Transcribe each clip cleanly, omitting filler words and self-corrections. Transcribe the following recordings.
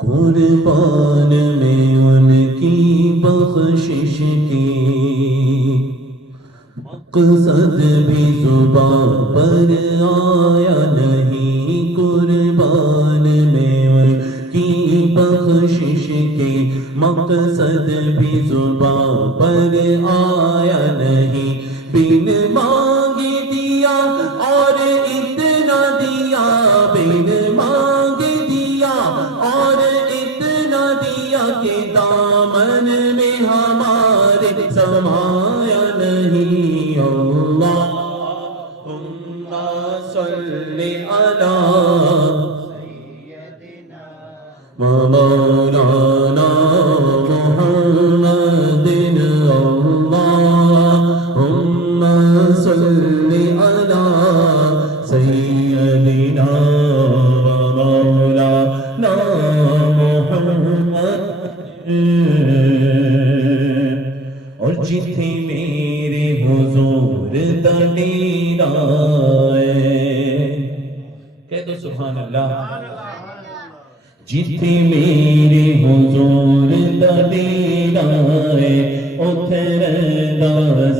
قربان میں ان کی بخشش کی مقصد بھی زبان پر آیا نہیں، قربان میں ان کی بخشش کی مقصد بھی زبان پر آیا نہیں، بن مانگے دیا اور اتنا دیا، بن مانگے دیا اور اتنا دیا کہ دامن میں ہمارے سمایا نہیں۔ اللہم صلی علی مولانا محمد، اللہم صلی علی سیدنا مولانا محمد۔ اور جتھے میرے حضور دا ڈیرا ہے، کہہ دو سبحان اللہ، جتھے میرے حضور دا ڈیرا ہے، اتھے رہندا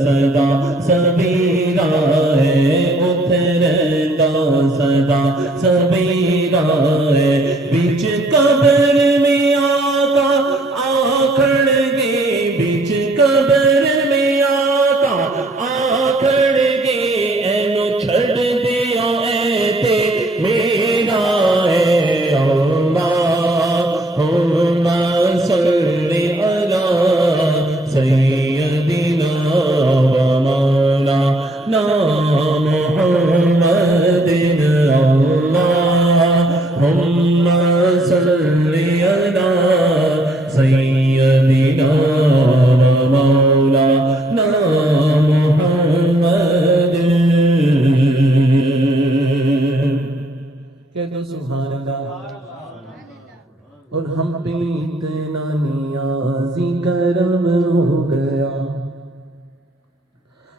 سدا سبیرا ہے، اتھے رہندا سدا سبیرا ہے، بچ قبر میں آقا آکھن گے، بچ قبر میں آقا آکھن گے، اینو چھڑ دیو اے تے میرا ہے۔ اللہم صلی علی سیدنا و مولانا محمد، اللہم صلی علی سیدنا و مولانا محمد۔ کہہ دو سبحان اللہ۔ اور ہم پہ اتنا نیازی کرم ہو گیا،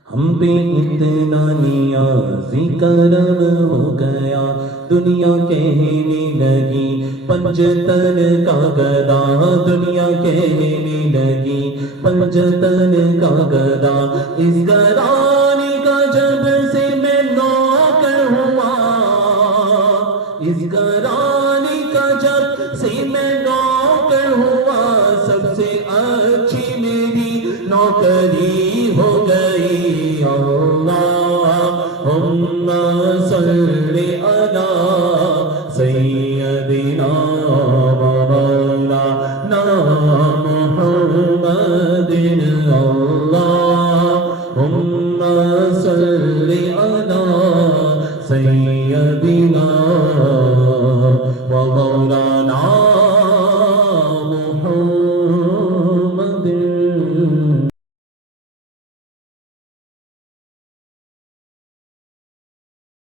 ہم پہ اتنا نیازی کرم ہو گیا، دنیا کہنے لگی پنجتن کا گدا، دنیا کہنے لگی پنجتن کا گدا، اس گرانے کا جب سے میں نوکر ہوا، اس گرانے کا جب سے میں نوکر ہوا، سب سے اچھی میری نوکری ہو گئی۔ اللہم صلی علی سیدنا و مولانا محمد، اللہم صلی علی سیدنا و مولانا